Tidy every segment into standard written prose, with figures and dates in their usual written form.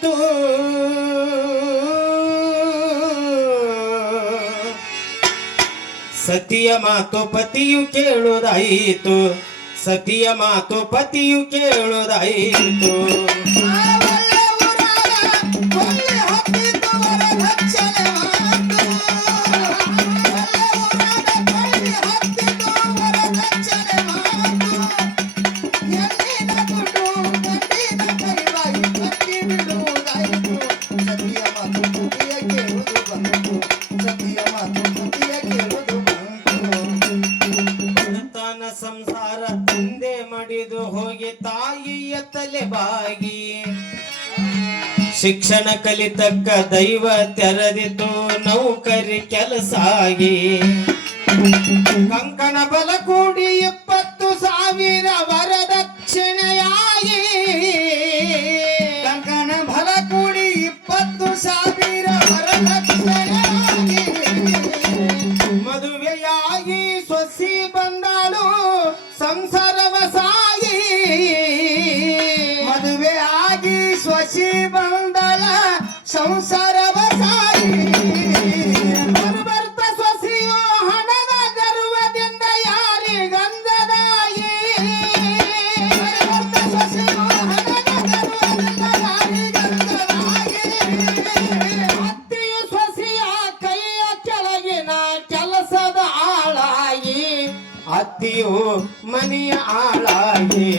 ಕೇಳುವುದಾಯಿತು. ಸತಿಯ ಮಾತು ಪತಿಯು ಕೇಳುವುದಾಯಿತು. ಸತಿಯ ಮಾತು ಪತಿಯು ಕೇಳುವುದಾಯಿತು. ಸಂಸಾರ ತಂದೆ ಮಡಿದು ಹೋಗಿ ತಾಯಿಯ ತಲೆ ಬಾಗಿ ಶಿಕ್ಷಣ ಕಲಿತಕ್ಕ ದೈವ ತೆರೆದಿತು ನೌಕರಿ ಕೆಲಸ ಆಗಿ ಕಂಕಣ ಬಲ ಕೂಡಿ 20,000 ವರದಕ್ಷಿಣೆಯಾಗಿ ಕಂಕಣ ಬಲ ಕೂಡಿ 20,000 ವರದಕ್ಷಿಣೆಯಾಗಿ ಮದುವೆಯಾಗಿ ಸೊಸಿ ಬಂದಾಳು ಸಂಸಾರವ ಸಾಗಿ ಮದುವೆ ಆಗಿ ಸೊಸಿ ಬಂದಳ ಸಂಸಾರವ ಸಾಗಿ ಬರ್ತ ಸೊಸಿಯು ಹಣದ ಗರ್ವದಿಂದ ಯಾರಿಗಂದದಾಗಿ ಬರ್ತ ಸೊಸಿಯು ಹಣದ ಗರ್ವದಿಂದ ಯಾರಿಗಂದದಾಗಿ ಅತ್ತಿಯು ಸೊಸಿಯ ಕೈಯ ಕೆಳಗಿನ ಕೆಲಸದ ಆಳಾಗಿ ಅತ್ತಿಯು ಮನೆಯ ಆಳಾಗಿ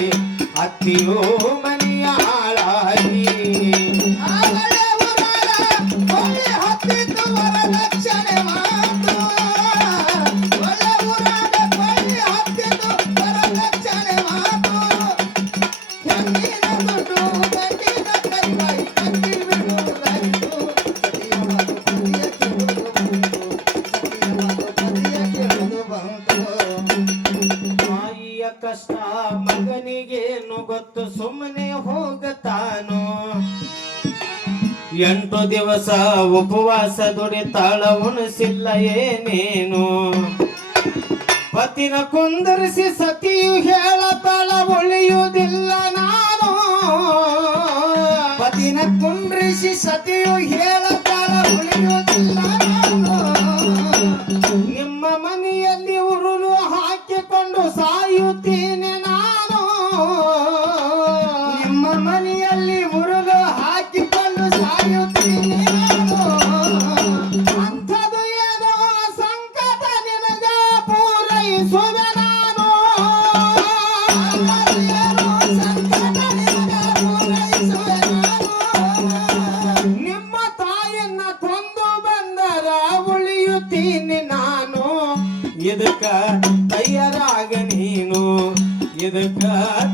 ಅತ್ತಿಯು ಮನೆಯ ಆಳಾಗಿ ಹತ್ತಿತ್ತು ವರದಕ್ಷಿಣೆ ಮಾತು ಒಳ್ಳೆ ಊರಾಗ ಕೊಳ್ಳಿ ಹತ್ತಿತ್ತು ವರದಕ್ಷಿಣೆ ಮಾತು ಹೆಣ್ಣಿನ ದುಡ್ಡು ಗಂಡಿನ ಕೈವಾಯಿ ಕಟ್ಟಿ ಬಿಡುವುದಾಯಿತು. ಸತಿಯ ಮಾತು ಪತಿಯ ಕೇಳುವುದು ಬಂತು. ಸತಿಯ ಮಾತು ಪತಿಯ ಕೇಳುವುದು ಬಂತು. ತಾಯಿಯ ಕಷ್ಟ ಮಗನಿಗೇನು ಗೊತ್ತು ಸುಮ್ಮನೆ ಹೋಗತಾನು 8 ದಿವಸ ಉಪವಾಸ ದುಡಿತಾಳ ಉಣಿಸಿಲ್ಲ ಏನೇನು ಪತಿನ ಕುಂದರಿಸಿ ಸತಿಯು ಹೇಳತಾಳ ಉಳಿಯುವುದಿಲ್ಲ ನಾನು ಪತಿನ ಕುಂದ್ರಿಸಿ ಸತಿಯು ಹೇಳತಾಳ ಉಳಿಯುವುದಿಲ್ಲ ನಾನು ನಿಮ್ಮ ಮನೆಯಲ್ಲಿ ಉರುಳು ಹಾಕಿಕೊಂಡು ಸಾಯುತ್ತೀನಿ ನಾನು ನಿಮ್ಮ ಮನೆಯಲ್ಲಿ ಉರುಳು ಹಾಕಿಕೊಂಡು ಸಾಯುತ್ತೀನಿ ನಾನು ಅಂಥದ್ದು ಏನೋ ಸಂಕಟ ನಿನಗ ಪೂರೈಸುವೆ ನಾನು ಏನೋ ಸಂಕಟ ನಿನಗ ಪೂರೈಸುವೆ ನಾನು ನಿಮ್ಮ ತಾಯಿಯನ್ನ ಕೊಂದು ಬಂದರ ಉಳಿಯುತ್ತೀನಿ ನಾನು ಇದಕ್ಕ ತಯಾರಾಗ ನೀನು ಇದಕ್ಕ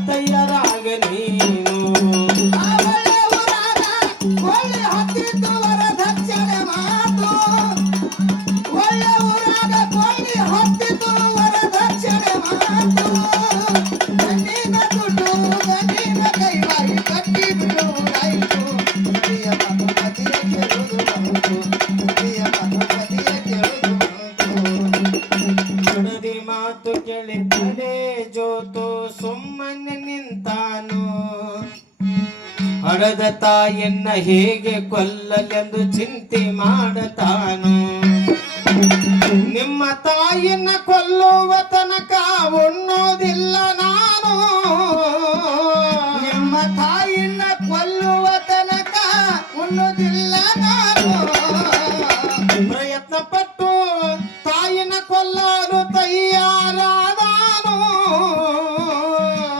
ತಯಾರಾಗ ನೀನು ಒಳ್ಳೆ ಹತ್ತಿತ್ತು ವರದಕ್ಷಿಣೆ ಮಾತು ಒಳ್ಳೆ ಊರಾಗ ಕೊಳ್ಳಿ ಹತ್ತಿತ್ತು ವರದಕ್ಷಿಣೆ ಮಾತು ಗಂಡಿನ ದುಡ್ಡು ಗಂಡಿನ ಕೈವಾಯಿ ಕಟ್ಟಿ ಬಿಡುವುದಾಯಿತು. ಸತಿಯ ಮಾತು ಪತಿಯ ಕೇಳುವುದು ಬಂತು. ಸತಿಯ ಮಾತು ಪತಿಯ ಕೇಳುವುದು ಬಂತು. ಹಡದಿ ಮಾತು ಕೇಳಿದರೆ ಜೋತು ಸುಮ್ಮನೆ ನಿಂತಾನು ಹಡದ ತಾಯಿಯನ್ನ ಹೇಗೆ ಕೊಲ್ಲಲೆಂದು ಚಿಂತೆ ಮಾಡತಾನು ನಿಮ್ಮ ತಾಯಿಯನ್ನ ಕೊಲ್ಲುವ ತನಕ ಉಣ್ಣೋದಿಲ್ಲ ನಾನು ನಿಮ್ಮ ತಾಯಿಯನ್ನ ಕೊಲ್ಲುವ ತನಕ ಉಣ್ಣೋದಿಲ್ಲ ನಾನು ಪ್ರಯತ್ನ ಪಟ್ಟು ತಾಯಿನ ಕೊಲ್ಲಲು ತಯಾರಾದನು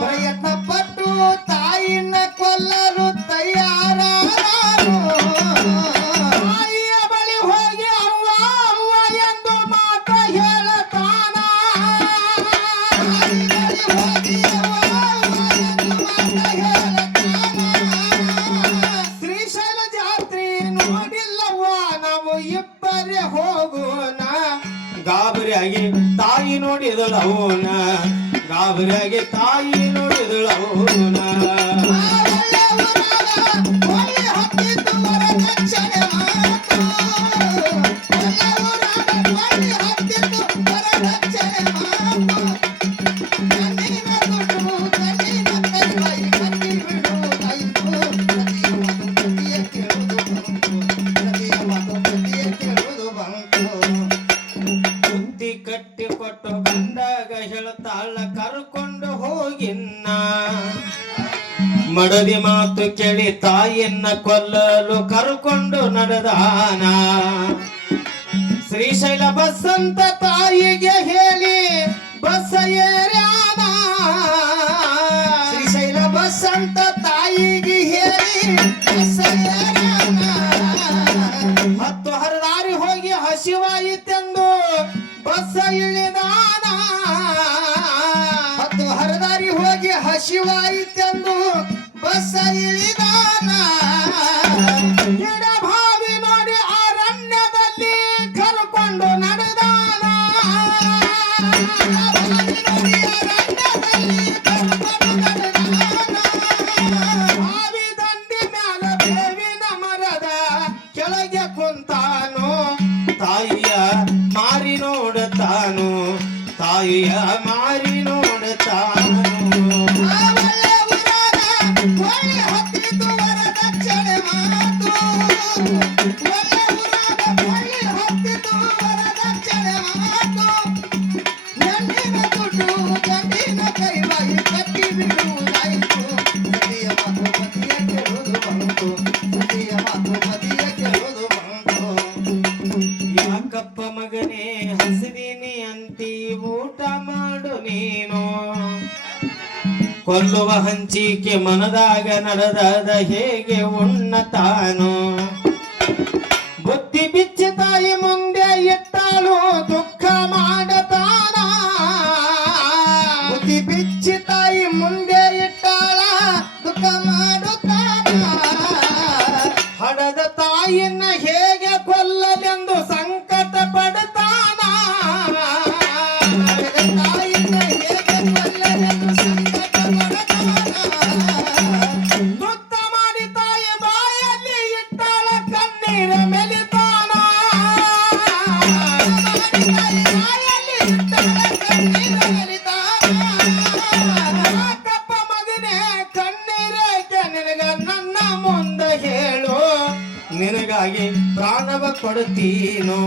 ಪ್ರಯತ್ನ ಪಟ್ಟು ತಾಯಿನ ಕೊಲ್ಲಲು ತಯಾರಾದನು ತಾಯಿಯ ಬಳಿ ಹೋಗಿ ಅವ್ವ ಅವ್ವ ಎಂದು ಮಾತ ಹೇಳತಾನ ತಾಯಿ ಬಳಿ ಹೋಗಿ ಅವ್ವ ಅವ್ವ ಎಂದು ಮಾತ ಹೇಳತಾನ ಶ್ರೀಶೈಲ ಜಾತ್ರೆ ನೋಡಿಲ್ಲವ್ವ ನಾವು ಇಬ್ಬರೇ ಹೋಗೋಣ ಗಾಬರಿಯಾಗಿ ತಾಯಿ ನೋಡಿದಳವನ ಗಾಬರಿಯಾಗಿ ತಾಯಿ ನೋಡಿದಳವನ ಒಳ್ಳೆ ಹತ್ತಿತ್ತು ವರದಕ್ಷಿಣೆ ಮಾತು ಒಳ್ಳೆ ಊರಾಗ ಕೊಳ್ಳಿ ಹತ್ತಿತ್ತು ವರದಕ್ಷಿಣೆ ಮಾತು ಗಂಡಿನ ದುಡ್ಡು ಗಂಡಿನ ಕೈವಾಯಿ ಕಟ್ಟಿ ಬಿಡುವುದಾಯಿತು. ಸತಿಯ ಮಾತು ಪತಿಯ ಹೇಳ್ತಾಳ ಕರ್ಕೊಂಡು ಹೋಗಿನ್ನ ಮಡದಿ ಮಾತು ಕೇಳಿ ತಾಯಿಯನ್ನ ಕೊಲ್ಲಲು ಕರ್ಕೊಂಡು ನಡೆದಾನ ಶ್ರೀಶೈಲ ಬಸ್ ಅಂತ ತಾಯಿಗೆ ಹೇಳಿ ಬಸ್ ಏರ್ಯಾನ ಶ್ರೀಶೈಲ ಬಸ್ ಅಂತ ತಾಯಿಗೆ ಹೇಳಿ ಬಸ್ ಏರ್ಯಾನ. ಹತ್ತು ಹರದಾರಿ ಹೋಗಿ ಹಸಿವಾಯಿತೆಂದು ಬಸ್ ಇಳಿದಾನ ಹತ್ತು ಹರದಾರಿ ಹೋಗಿ ಹಸಿವಾಯಿತೆಂದು ಬಸ್ ಇಳಿದಾನ. ಎಡಭಾವಿ ನೋಡಿ ಅರಣ್ಯದಲ್ಲಿ ಕರ್ಕೊಂಡು ನಡೆದಾನ ಭಾವಿ ದಂಡಿ ಮ್ಯಾಲ ಬೇವಿನ ಮರದ ಕೆಳಗೆ ಕುಂತಾನು ತಾಯಿಯ ಮಾರಿ ನೋಡುತ್ತಾನು ತಾಯಿಯ ಮಾರಿ ನೋಡುತ್ತಾನು ಒಳ್ಳೆ ಊರಾಗ ಒಳ್ಳೆ ಹತ್ತಿತು ವರದಕ್ಷಿಣೆ ಮಾತು. ಒಳ್ಳೆ ಊರಾಗ ಒಳ್ಳೆ ಹತ್ತಿತು ವರದಕ್ಷಿಣೆ ಮಾತು. ಹೆಣ್ಣಿನ ದುಡ್ಡು ಗಂಡಿನ ಕೈವಾಯಿ ಕಟ್ಟಿ ಬಿಡುವುದಾಯಿತು. ಸತಿಯ ಮಾತು ಪತಿಯ ಕೇಳುವುದು ಬಂತು. ಸತಿಯ ಮಾತು ಪತಿಯ ಕೇಳುವುದು ಬಂತು. ಯಾಕಪ್ಪ ಮಗನೇ ಹಸಿದೀನಿ ಅಂತಿ ಊಟ ಮಾಡು ನೀನು ಕೊಲ್ಲುವ ಹಂಚಿಕೆ ಮನದಾಗ ನಡೆದಾದ ಹೇಗೆ ಉಣ್ಣತಾನು ಬುದ್ಧಿ ಬಿಚ್ಚಿ ತಾಯಿ ಮುಂದೆ ಇಟ್ಟಾಳು ದುಃಖ ಮಾಡತಾನ ಬುದ್ಧಿ ಬಿಚ್ಚಿ ತಾಯಿ ಮುಂದೆ ಇಟ್ಟಾಳ ದುಃಖ ಮಾಡುತ್ತಾನ. ಹಡದ ತಾಯಿಯನ್ನ ಹೇಗೆ ಕೊಲ್ಲಲೆಂದು ಸಂಕಟ ಪಡ್ತಾನ ತಾಯಿನ ಹೇಗೆ ಕೊಲ್ಲಲೆಂದು ಸಂಕಟ ಪಡುತ್ತಾನ. ತುತ್ತ ಮಾಡಿ ತಾಯಿ ಬಾಯಲ್ಲಿ ಇಟ್ಟಾಳ ಕಣ್ಣೀರ ಮೆಲಿತಾನ ಬಾಯಲ್ಲಿ ಇಟ್ಟಾಳ ಕಣ್ಣೀರ ಹರಿತಾನ. ಯಾಕಪ್ಪ ಮಗನೇ ಕಣ್ಣೀರೇಕೆ ನಿನಗ ನನ್ನ ಮುಂದೆ ಹೇಳು ನಿನಗಾಗಿ ಪ್ರಾಣವ ಕೊಡುತ್ತೀನೋ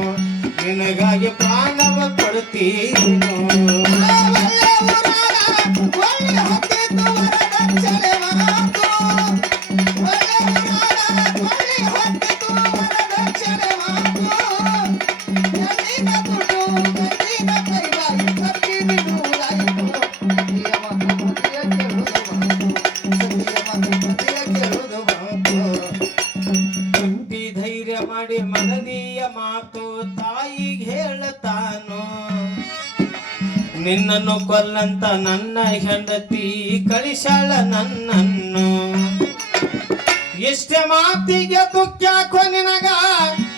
ನಿನಗಾಗಿ ಪ್ರಾಣವ ಕೊಡುತ್ತೀನೋ ಒಳ್ಳೆ ಊರಾಗ ಒಳ್ಳೆ ಹತ್ತಿತು ವರದಕ್ಷಿಣೆ ಮಾತು. ಒಳ್ಳೆ ಊರಾಗ ಒಳ್ಳೆ ಹತ್ತಿತು ವರದಕ್ಷಿಣೆ ಮಾತು. ಹೆಣ್ಣಿನ ದುಡ್ಡು ಗಂಡಿನ ಕೈವಾಯಿ ಕಟ್ಟಿ ಬಿಡುವುದಾಯಿತು. ಸತಿಯ ಮಾತು ಪತಿಯ ಕೇಳುವುದು ಬಂತು. ಸತಿಯ ಮಾತು ಪತಿಯ ಕೇಳುವುದು ಬಂತು. ಗಟ್ಟಿ ಧೈರ್ಯ ಮಾಡಿ ಮನದಿಯ ಮಾತು ತಾಯಿಗೆ ಹೇಳತಾನು ನಿನ್ನನ್ನು ಕೊಲ್ಲಂತ ನನ್ನ ಹೆಂಡತಿ ಕಳಿಸಾಳ ನನ್ನನ್ನು ಎಷ್ಟೇ ಮಾತಿಗೆ ದುಃಖ ನಿನಗ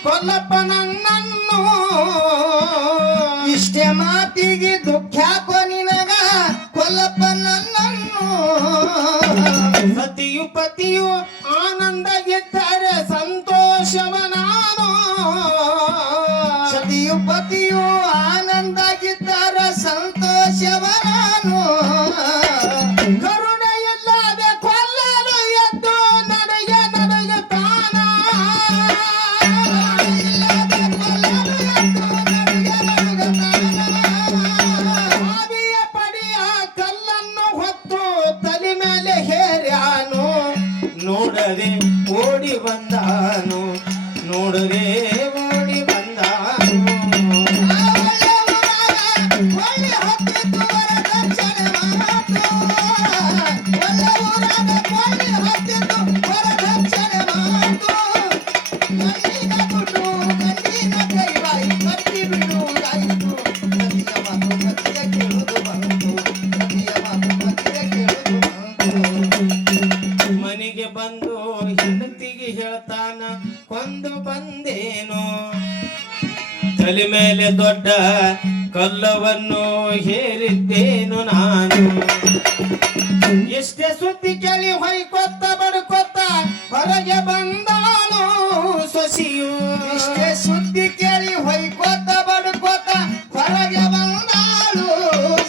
ಕೊಲ್ಲಪ್ಪ ನನ್ನನ್ನು ಇಷ್ಟೇ ಮಾತಿಗೆ ದುಃಖ ನಿನಗ ಕೊಲ್ಲಪ್ಪ ನನ್ನನ್ನು. ಸತಿಯು ಪತಿಯು ಆನಂದ ಗೆದ್ದರೆ ಸಂತೋಷವ ನಾನು ಸತಿಯು ಪತಿಯು ಆನಂದಾಗಿದ್ದರೆ ಸಂತೋಷವ ನಾನು. ಕರುಣೆ ಇಲ್ಲದೆ ಕೊಲ್ಲಲು ಎದ್ದು ನನಗೆ ನಡೆಯುತ್ತಾನ ಇಲ್ಲದೆ ಕೊಲ್ಲಲು ಎದ್ದು ನನಗೆ ನಡುಗುತ್ತಾನ. ಬಾವಿಯ ಪಡಿಯ ಕಲ್ಲನ್ನು ಹೊತ್ತು ತಲೆ ಮೇಲೆ ಹೇರ್ಯಾನು ನೋಡದೆ ಓಡಿ ಬಂದಾನು ನೋಡದೆ ಓಡಿ ಬಂದಾನು ಒಳ್ಳೆ ಊರಾಗ ಒಳ್ಳೆ ಹತ್ತಿತು ವರದಕ್ಷಿಣೆ ಮಾತು. ಒಳ್ಳೆ ಊರಾಗ ಒಳ್ಳೆ ಹತ್ತಿತು ವರದಕ್ಷಿಣೆ ಮಾತು. ಗಂಡಿನ ದುಡ್ಡು ಗಂಡಿನ ಕೈವಾಯಿ ಕಟ್ಟಿ ಬಿಡುವುದಾಯಿತು. ಸತಿಯ ಮಾತು ಪತಿಯ ಕೇಳುವುದು ಬಂತು. ಸತಿಯ ಮಾತು ಪತಿಯ ಕೇಳುವುದು ಬಂತು. ಮನೆಗೆ ಬಂದು ಹೆಂಡತಿಗೆ ಹೇಳ್ತಾನ ಕೊಂದು ಬಂದೇನು ತಲೆ ಮೇಲೆ ದೊಡ್ಡ ಕಲ್ಲವನ್ನು ಹೇರಿದ್ದೇನು ನಾನು ಎಷ್ಟೇ ಸುದ್ದಿ ಕೇಳಿ ಹೊಯ್ಕೊತ್ತ ಬಡ್ಕೊತ್ತ ಹೊರಗೆ ಬಂದಾನು ಸೊಸಿಯು ಇಷ್ಟೇ ಸುದ್ದಿ ಕೇಳಿ ಹೊಯ್ಕೋತ ಬಡ್ಕೋತ ಹೊರಗೆ ಬಂದಾಳು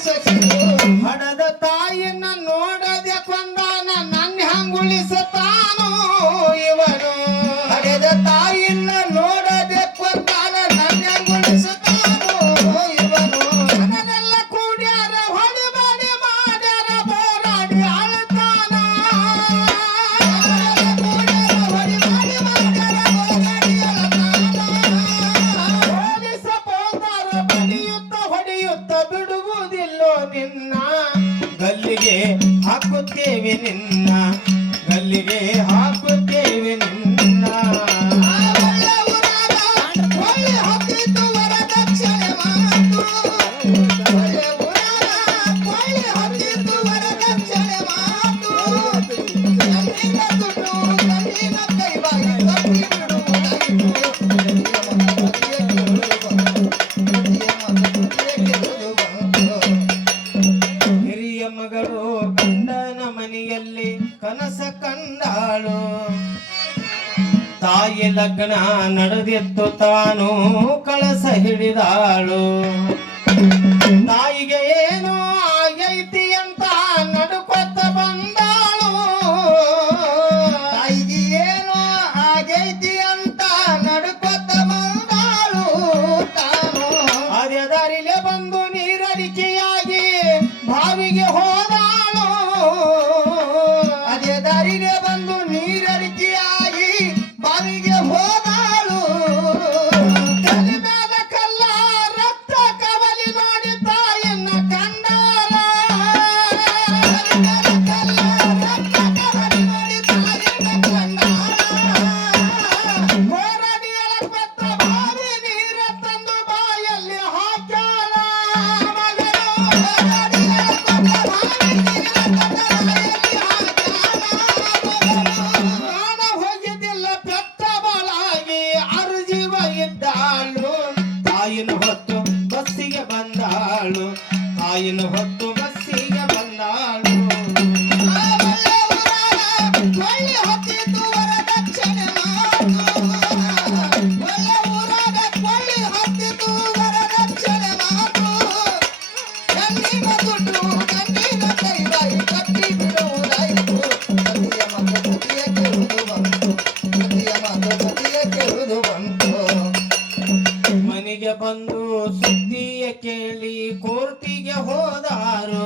ಸಚಿವು. ಹಡದ ತಾಯಿನ ನೋಡದೆ ಕೊಂದಾನ ನನ್ನ ಹಂಗುಳಿಸುತ್ತಾನು ಇವನು ಹಡೆದ ತಾಯಿನ ನೋಡದೆ ಕೊಂದಾನ ನನ್ನ ಗುಣಿಸುತ್ತಾನು ಇವನು. ಅದನ್ನೆಲ್ಲ ಕೂಡ್ಯಾರ ಹೊಡ ಹಾಕುತ್ತೇವೆ ನಿನ್ನ ಗಲ್ಲಿಗೆ ಹಾಕುತ್ತೇವೆ ನಿನ್ನ ಒಳ್ಳೆ ಊರಾಗ ಒಳ್ಳೆ ಹತ್ತಿತ್ತು ವರದಕ್ಷಿಣೆ ಮಾತು. ಒಳ್ಳೆ ಊರಾಗ ಒಳ್ಳೆ ಹತ್ತಿತ್ತು ವರದಕ್ಷಿಣೆ ಮಾತು. ಕಣ್ಣಿನ ದುಡ್ಡು ಕಣ್ಣಿನ ಕೈಬಾಗಿ ಕಟ್ಟಿ ಹಿರಿಯ ಮಗಳು ಗಂಡನ ಮನೆಯಲ್ಲಿ ಕನಸ ಕಂಡಾಳು ತಾಯಿ ಲಗ್ನ ನಡೆದಿತ್ತು ತಾನು ಕಳಸ ಹಿಡಿದಾಳು ತಾಯಿಗೆ ಏನೋ ಆಗೈತಿ ಅಂತ ನಡುಕೊತ್ತ ಬಂದಾಳು ತಾಯಿಗೆ ಏನೋ ಆಗೈತಿ ಅಂತ ನಡ್ಕೊತ ಬಂದಾಳು ತಾನು. ಅದೇ ದಾರಿಲೆ ಬಂದು ನೀರಡಿಕೆಯಾಗಿ ಬಾವಿಗೆ ಹೋದಾಳು ಅದೇ ದಾರಿಗೆ ಬಂದು ನೀರಡಿಕೆಯಾಗಿ ಬಾವಿಗೆ ಹೋದಾಳು. ತಲೆ ಮೇಲೆ ಕಲ್ಲ ರಕ್ತ ಕವಲಿ ನೋಡಿ ತಾಯನ್ನ ಕಂಡಾಳ ಕಲ್ಲ ರಕ್ತ ಕವಲಿ ನೋಡಿ ತಾಯಿನ ಕಂಡಾಳ. ಹೋರಡಿಯಲ ಕೊತ್ತ ಬಾವಿ ನೀರ ತಂದು ಬಾಯಲ್ಲಿ ಹಾಕ್ಯಾಳ ಮಗಳು ಅಡಿಯಲ ಕೊಟ್ಟ ಬಾವಿ ನೀರ ತಂದ ಬಾಯಲ್ಲಿ ಹಾಕ್ಯಾಳ. ಪ್ರಾಣ ಹೋಗಿದ್ದಿಲ್ಲ ಪೆಟ್ಟ ಬಾಳಾಗಿ ಅರ್ಜಿವ ಇದ್ದಾಳು ತಾಯಿನ ಹೊತ್ತು ಬಸ್ಸಿಗೆ ಬಂದಾಳು ತಾಯಿನ ಹೊತ್ತು ಬಸ್ಸಿಗೆ ಬಂದಾಳು ಒಳ್ಳೆ ಊರಾಗ ಒಳ್ಳೆ ಹತ್ತಿತ್ತು ವರದಕ್ಷಿಣೆ ಮಾತು. ಒಳ್ಳೆ ಊರಾಗ ಒಳ್ಳೆ ಹತ್ತಿತ್ತು ವರದಕ್ಷಿಣೆ ಮಾತು. ಕಣ್ಣಿನ ದುಡ್ಡು ಕಣ್ಣಿನ ಕೈಬಾಯಿ ಕಟ್ಟಿ ಬಿಡುವುದಾಯಿತು. ಸತಿಯ ಮಾತು ಸತಿಯ ಕೆಳುವುದು ಬಂತು. ಸತಿಯ ಮಾತು ಸತಿಯ ಕೆಳುವುದು ಬಂತು. ಮನೆಗೆ ಬಂದು ಸುದ್ದಿಯ ಕೇಳಿ ಕೋರ್ಟಿಗೆ ಹೋದಾರು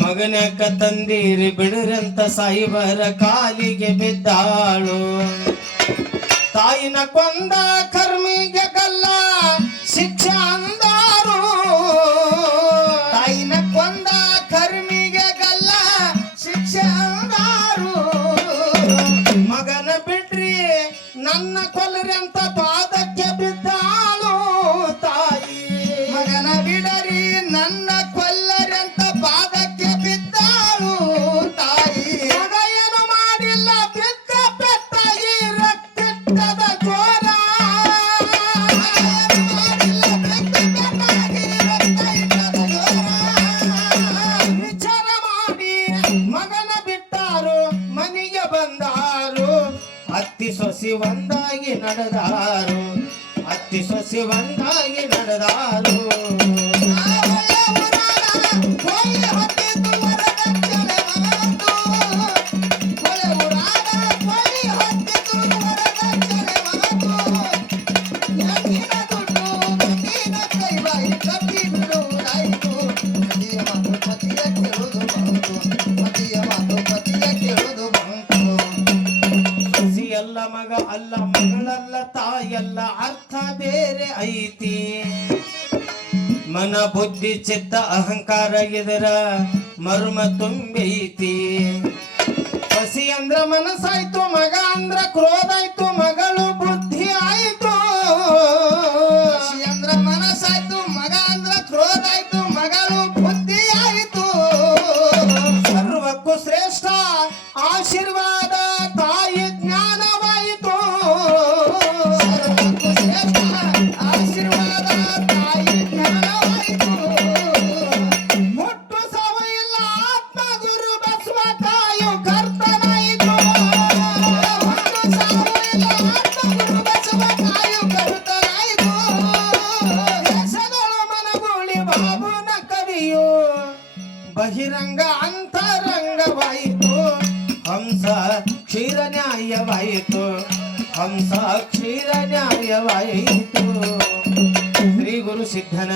ಮಗನಕ ತಂದಿರಿ ಬಿಡ್ರಂತ ಸಾಯಿಬರ ಕಾಲಿಗೆ ಬಿದ್ದಾಳು ತಾಯಿನ ಕೊಂದ ಕರ್ಮಿಗೆ ಕಲ್ಲ ಶಿಕ್ಷೆ ಅಂದಾರು ತಾಯಿನ ಕೊಂದ ಕರ್ಮಿಗೆ ಗಲ್ಲ ಶಿಕ್ಷೆ ಅಂದಾರು. ಮಗನ ಬಿಡ್ರಿ ನನ್ನ ಕೊಲ್ಲರಂತ ಪಾದಕ್ಕೆ ಬಿದ್ದಾಳು ತಾಯಿ ಮಗನ ಬಿಡರಿ ನನ್ನ ಕೊಲ್ಲರಂತ ಪಾದಕ್ಕೆ ಬಿದ್ದಾಳು ತಾಯಿ. ಮಗ ಏನು ಮಾಡಿಲ್ಲ ಬಿದ್ದ ಪೆಟ್ಟ ಈ ರಕ್ತದ ಜೋರ ಮಾಡಿಲ್ಲ ಬೆಕ್ಕ ಬೆಕ್ಕಾಗಿ ರಕ್ತ ಇಟ್ಟದ ಜೋರ. ವಿಚಾರ ಮಾಡಿ ಮಗನ ಬಿಟ್ಟಾರು ಮನೆಗೆ ಬಂದಾರು ಅತ್ತಿ ಸೊಸಿ ಒಂದಾಗಿ ನಡೆದಾರು ಅತ್ತಿ ಸೊಸಿ ಒಂದಾಗಿ ನಡೆದಾರು ಒಳ್ಳೆ ಊರಾಗ ಒಳ್ಳೆ ಹತ್ತಿತ್ತು ವರದಕ್ಷಿಣೆ ಮಾತು. ಒಳ್ಳೆ ಊರಾಗ ಒಳ್ಳೆ ಹತ್ತಿತ್ತು ವರದಕ್ಷಿಣೆ ಮಾತು. ಕಣ್ಣಿನ ದುಡ್ಡು ಕಣ್ಣಿನ ಕೈಬಾಯಿ ಕಟ್ಟಿ ಬಿಡುವುದಾಯಿತು. ಪತಿಯ ಮಾತು ಪತಿಯ ಕೇಳುವುದು ಬಂತು. ಪತಿಯ ಮಾತು ಪತಿಯ ಕೇಳುವುದು ಬಂತು. ಸೊಸಿ ಅಲ್ಲ ಮಗ ಅಲ್ಲ ಮಗಳಲ್ಲ ತಾಯಲ್ಲ ಅರ್ಥ ಬೇರೆ ಐತಿ ಮನ ಬುದ್ಧಿ ಚಿತ್ತ ಅಹಂಕಾರ ಇದರ ಮರ್ಮ ತುಂಬೈತಿ ಸಸಿ ಅಂದ್ರ ಮನಸ್ಸಾಯ್ತು ಮಗ ಅಂದ್ರ ಕ್ರೋಧ ಆಯ್ತು ಮಗಳು ಬುದ್ಧಿ ಆಯ್ತು ಖುಷಿ ಅಂದ್ರ ಮನಸ್ಸಾಯ್ತು ಮಗ ಅಂದ್ರ ಕ್ರೋಧ ಆಯ್ತು ಮಗಳು ಬುದ್ಧಿ ಆಯ್ತು. ಸರ್ವಕ್ಕೂ ಶ್ರೇಷ್ಠ ಆಶೀರ್ವಾದ ತಾಯಿ ಜ್ಞಾನವಾಯಿತು ಸರ್ವಕ್ಕೂ ಶ್ರೇಷ್ಠ ಆಶೀರ್ವಾದ ತಾಯಿ ಜ್ಞಾನವಾಯಿತು. ಮುಟ್ಟು ಸವ ಇಲ್ಲ ಆತ್ಮ ಗುರು ಬಸವ ತಾಯು ಕರ್ತನಾಯಿತು ಹುಟ್ಟು ಸಾವು ಇಲ್ಲ ಆತ್ಮ ಗುರು ಬಸವ ತಾಯು ಕರುತನಾಯಿತು. ದೇಶದೊಳು ಮನಗೂಳಿ ಬಾಬುನ ಕವಿಯು ಬಹಿರಂಗ ಅಂತರಂಗವಾಯಿತು ಹಂಸ ಕ್ಷೀರ ನ್ಯಾಯವಾಯಿತು ಹಂಸ ಕ್ಷೀರ ನ್ಯಾಯವಾಯಿತು ಶ್ರೀ ಗುರು ಸಿದ್ಧನ